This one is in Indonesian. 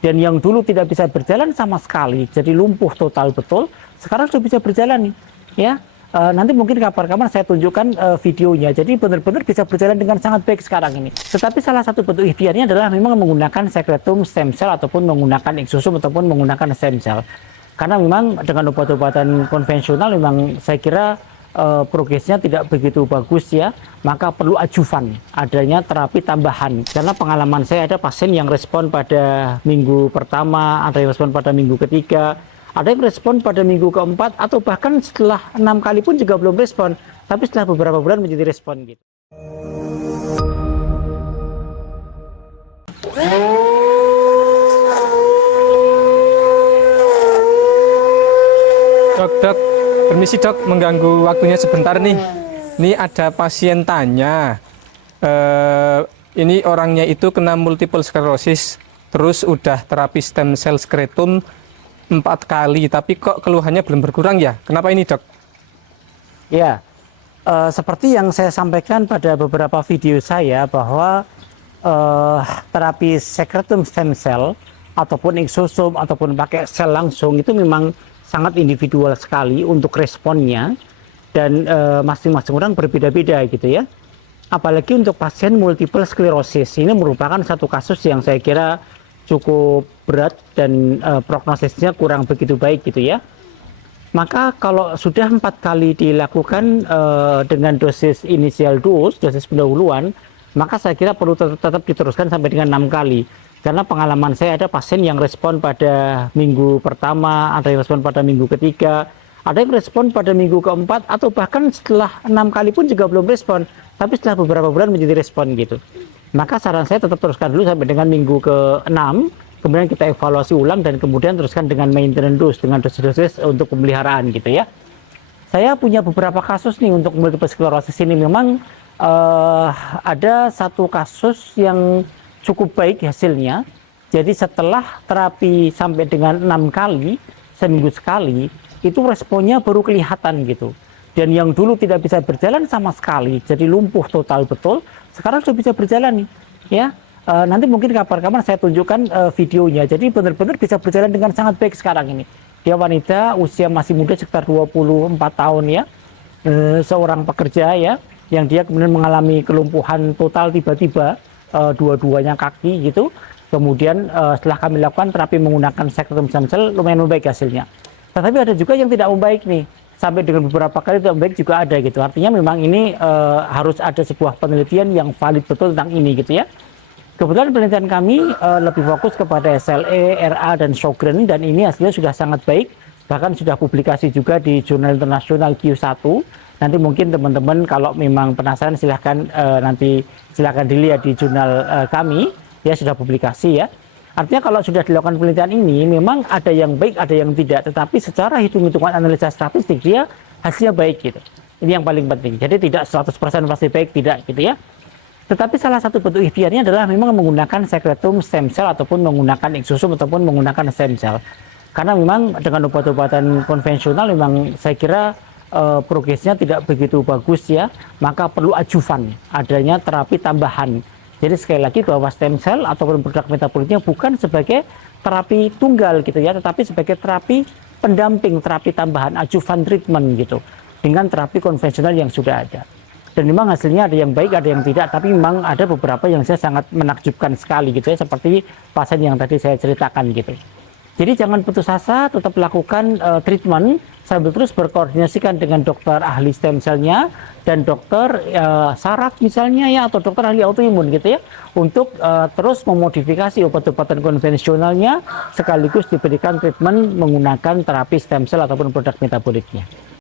Dan yang dulu tidak bisa berjalan sama sekali, jadi lumpuh total betul, sekarang sudah bisa berjalan nih, ya. Nanti mungkin kapan-kapan saya tunjukkan videonya. Jadi benar-benar bisa berjalan dengan sangat baik sekarang ini. Tetapi salah satu bentuk ikhtiarnya adalah memang menggunakan secretum stem cell ataupun menggunakan exosome ataupun menggunakan stem cell. Karena memang dengan obat-obatan konvensional memang saya kira progresnya tidak begitu bagus ya, maka perlu ajuvan, adanya terapi tambahan. Karena pengalaman saya ada pasien yang respon pada minggu pertama, ada yang respon pada minggu ketiga, ada yang respon pada minggu keempat, atau bahkan setelah 6 kali pun juga belum respon, tapi setelah beberapa bulan menjadi respon gitu. Dok, permisi dok, mengganggu waktunya sebentar nih. Ini ada pasien tanya, ini orangnya itu kena multiple sclerosis, terus udah terapi stem cell skeletum 4 kali, tapi kok keluhannya belum berkurang ya? Kenapa ini dok? Ya, seperti yang saya sampaikan pada beberapa video saya bahwa terapi secretum stem cell ataupun exosome ataupun pakai sel langsung itu memang sangat individual sekali untuk responnya, dan masing-masing orang berbeda-beda gitu ya. Apalagi untuk pasien multiple sclerosis, ini merupakan satu kasus yang saya kira cukup berat dan prognosisnya kurang begitu baik gitu ya. Maka kalau sudah 4 kali dilakukan dengan dosis inisial dosis pendahuluan, maka saya kira perlu tetap diteruskan sampai dengan 6 kali. Karena pengalaman saya ada pasien yang respon pada minggu pertama, ada yang respon pada minggu ketiga, ada yang respon pada minggu keempat, atau bahkan setelah 6 kali pun juga belum respon, tapi setelah beberapa bulan menjadi respon gitu. Maka saran saya tetap teruskan dulu sampai dengan minggu ke-6, kemudian kita evaluasi ulang dan kemudian teruskan dengan maintenance dose, dengan dosis-dosis untuk pemeliharaan gitu ya. Saya punya beberapa kasus nih untuk multiple sclerosis ini. Memang ada satu kasus yang cukup baik hasilnya. Jadi setelah terapi sampai dengan 6 kali, seminggu sekali, itu responnya baru kelihatan gitu. Dan yang dulu tidak bisa berjalan sama sekali, jadi lumpuh total betul, sekarang sudah bisa berjalan nih, ya. Nanti mungkin kapan-kapan saya tunjukkan videonya. Jadi benar-benar bisa berjalan dengan sangat baik sekarang ini. Dia wanita, usia masih muda sekitar 24 tahun ya, seorang pekerja ya, yang dia kemudian mengalami kelumpuhan total tiba-tiba, dua-duanya kaki gitu. Kemudian setelah kami lakukan terapi menggunakan secretum stem cell, lumayan membaik hasilnya. Tetapi ada juga yang tidak membaik nih, sampai dengan beberapa kali tidak membaik juga ada gitu. Artinya memang ini harus ada sebuah penelitian yang valid betul tentang ini gitu ya. Kebetulan penelitian kami lebih fokus kepada SLE, RA, dan Sjogren, dan ini hasilnya sudah sangat baik, bahkan sudah publikasi juga di jurnal internasional Q1. Nanti mungkin teman-teman kalau memang penasaran silahkan nanti silahkan dilihat di jurnal kami, ya sudah publikasi ya. Artinya kalau sudah dilakukan penelitian ini memang ada yang baik, ada yang tidak, tetapi secara hitung-hitungan analisa statistik dia hasilnya baik gitu. Ini yang paling penting. Jadi tidak 100% pasti baik, tidak gitu ya. Tetapi salah satu bentuk ikhtiarnya adalah memang menggunakan secretum stem cell ataupun menggunakan exosome ataupun menggunakan stem cell. Karena memang dengan obat-obatan konvensional memang saya kira progresnya tidak begitu bagus ya, maka perlu ajuvan, adanya terapi tambahan. Jadi sekali lagi bahwa stem cell ataupun produk metaboliknya bukan sebagai terapi tunggal gitu ya, tetapi sebagai terapi pendamping, terapi tambahan, ajuvan treatment gitu, dengan terapi konvensional yang sudah ada. Dan memang hasilnya ada yang baik, ada yang tidak, tapi memang ada beberapa yang saya sangat menakjubkan sekali gitu ya, seperti pasien yang tadi saya ceritakan gitu. Jadi jangan putus asa, tetap lakukan treatment sambil terus berkoordinasikan dengan dokter ahli stem cell-nya dan dokter saraf misalnya ya, atau dokter ahli autoimun gitu ya, untuk terus memodifikasi obat-obatan konvensionalnya sekaligus diberikan treatment menggunakan terapi stem cell ataupun produk metaboliknya.